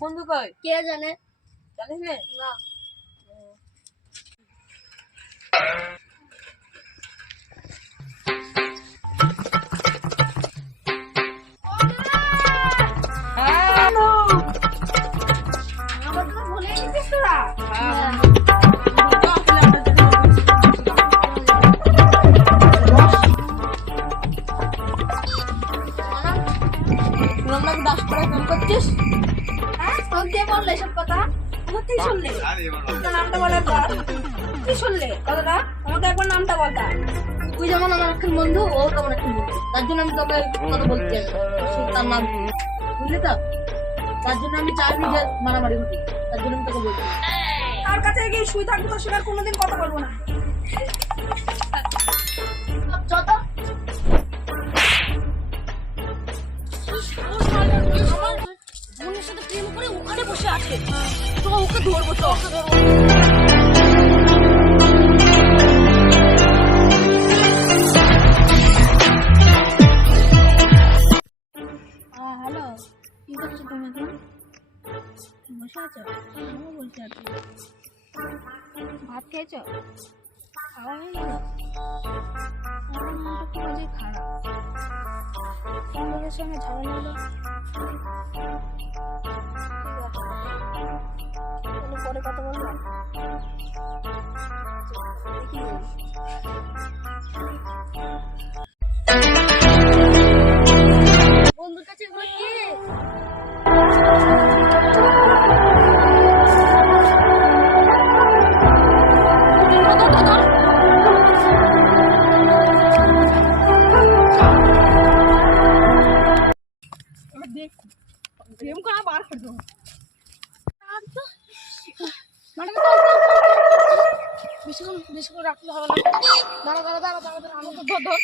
বন্ধু কই? কে জানে? জানিস না? না। আমার তো ভুলে গেছিস তোরা। করছিস? হ্যাঁ, কে বললে এসব কথা? কোথায় শুনলে? তোর নামটা বলে একবার। কি শুনলে কথাটা? আমাকে একবার নামটা বলতা। তুই যেমন আমার একজন বন্ধু, ও তোমার একজন বন্ধু, তার জন্য আমি তোকে কথা বলতে চাই। তার নাম বুঝলি তো? তার জন্য আমি চাইনি যে মারামারি হতে, তার জন্য আমি তোকে বলছি। তার কাছে গিয়ে শুই থাকবো তো সেটার কোনোদিন কথা বলবো না। যত বোনের সাথে প্রেম করে ওখানে বসে আছে, তো ওকে ধরবো, তো ওকে ধরবো। হ্যালো, কি করছো তুমি এখন? বসে আছো? আমিও বসে আছি। ভাত খেয়েছো? খাওয়া হয়ে গেল? আমার মনটা খুব যে খারাপ, বন্ধুদের সঙ্গে ঝগড়া হলো। পরে কথা বলবো। বন্ধুর কাছে এগুলো কি? প্রেম করা বার করে দেবো। বেশিক্ষণ রাখলে হবে না। দাঁড়া আমি তো ধর।